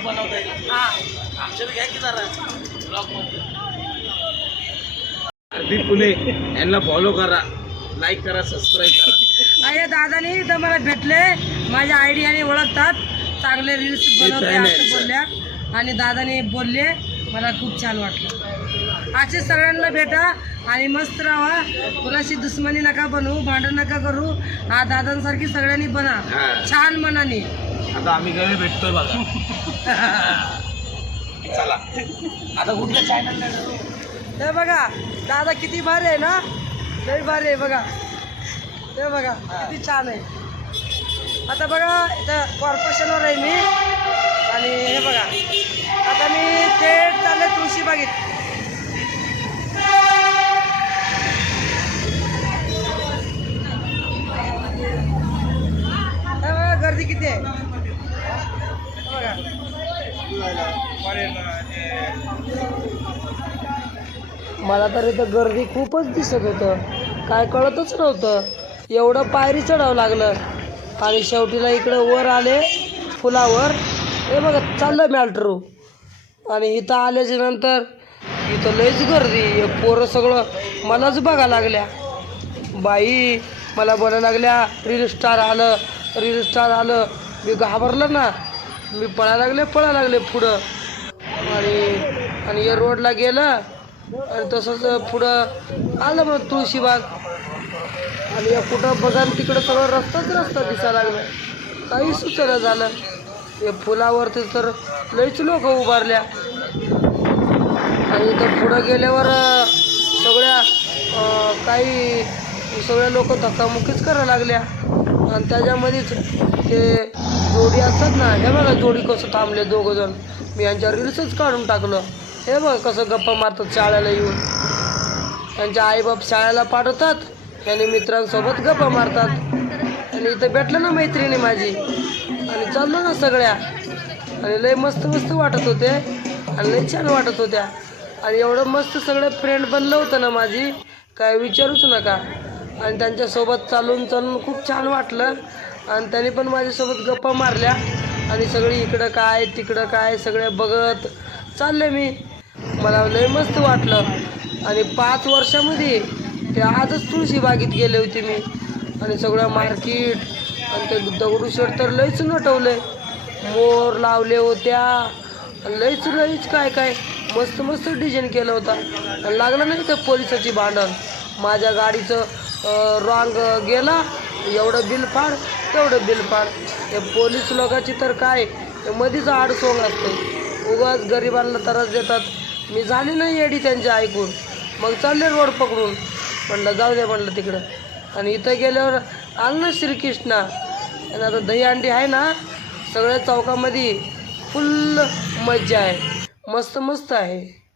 Blog बनवताय. हा. आमच्याकडे घ्या की जरा. ब्लॉग हार्दिक पुणे यांना फॉलो करा. लाईक करा सबस्क्राईब करा. अरे दादानी इथं मला भेटले. माझ्या आयडियाने ओळखतात. चांगले रील्स बनवते आहे, असं. बोलल्या. आणि दादाने बोलले मला खूप छान वाटलं. असे सगळ्यांना भेटा. आणि मस्त राहा. कुणाशी दुश्मनी नका बनवू भांडण नका करू. हा दादांसारखी सगळ्यांनी बना. छान मनाने. आता आम्ही कडे भेटतोय बघा. चला. आता कुठल्या चॅनल हे बघा दादा किती भारी आहे ना? लई भारी आहे बघा. ते बघा किती छान आहे. आता बघा इथं कॉर्पोरेशनवर आहे मी. आणि हे बघा. आता मी थेट चालले तुळशी गर्दी किती आहे? बघा मला तर इथं गर्दी खूपच दिसत होतं. काय कळतच नव्हतं. एवढं पायरी चढावं लागलं. आणि शेवटीला इकडं वर आले फुलावर हे बघा चाललं मॅल्ट्रू आणि इथं आल्याच्यानंतर इथं लयच गर्दी. हे पोरं सगळं मलाच बघा लागल्या. बाई मला बोलायला लागल्या रील स्टार आलं. रील स्टार आलं. मी घाबरलं ना. मी पळायला लागले पळायला लागले पुढं. आणि आणि या रोडला गेलं. आणि तसंच पुढं आलं मग तुळशीबाग. आणि या कुठं बघा तिकडं सगळं रस्ताच रस्ता दिसायला लागला. काही सुचना झालं. या फुलावरती तर लईच लोक उभारल्या. आणि इथं पुढं गेल्यावर सगळ्या काही सगळ्या लोक धक्कामुक्कीच करायला लागल्या. आणि त्याच्यामध्येच ते जोडी असतात ना हे बघा जोडी कसं थांबले दोघं जण. मी यांच्या रील्सच काढून टाकलं. हे बघा कसं गप्पा मारतात शाळेला येऊन. त्यांच्या आईबाप शाळेला पाठवतात आणि मित्रांसोबत गप्पा मारतात. आणि इथं भेटलं ना मैत्रिणी माझी. आणि चाललो ना सगळ्या. आणि लय मस्त मस्त वाटत होते. आणि लय छान वाटत होत्या. आणि एवढं मस्त सगळं फ्रेंड बनलं होतं ना माझी. काय विचारूच नका. आणि त्यांच्यासोबत चालून चालून खूप छान वाटलं. आणि त्यांनी पण माझ्यासोबत गप्पा मारल्या. आणि सगळी इकडं काय तिकडं काय सगळ्या बघत चालले मी. मला लय मस्त वाटलं. आणि पाच वर्षामध्ये ते आजच तुळशी बागेत गेले होते मी. आणि सगळं मार्केट आणि ते दगडूशेठ तर लयच नटवले मोर लावले होत्या. लईच लयच लयच काय काय मस्त मस्त डिझाईन केलं होता. आणि लागलं नाही तर पोलिसाची भांडण? माझ्या गाडीचं रॉंग गेला एवढं बिल फाड तेवढं बिल फाड ते पोलीस लोकांची तर काय? मध्येच मधीच आडसोंग असते. उगाच गरिबांना त्रास देतात. मी झाली नाही येडी त्यांची ऐकून. मग चालले रोड पकडून. म्हणलं जाऊ दे म्हणलं तिकडं. आणि इथं गेल्यावर आलं ना श्रीकृष्णा. आणि आता दही अंडी आहे ना सगळ्या चौकामध्ये फुल मज्जा आहे. मस्त मस्त आहे.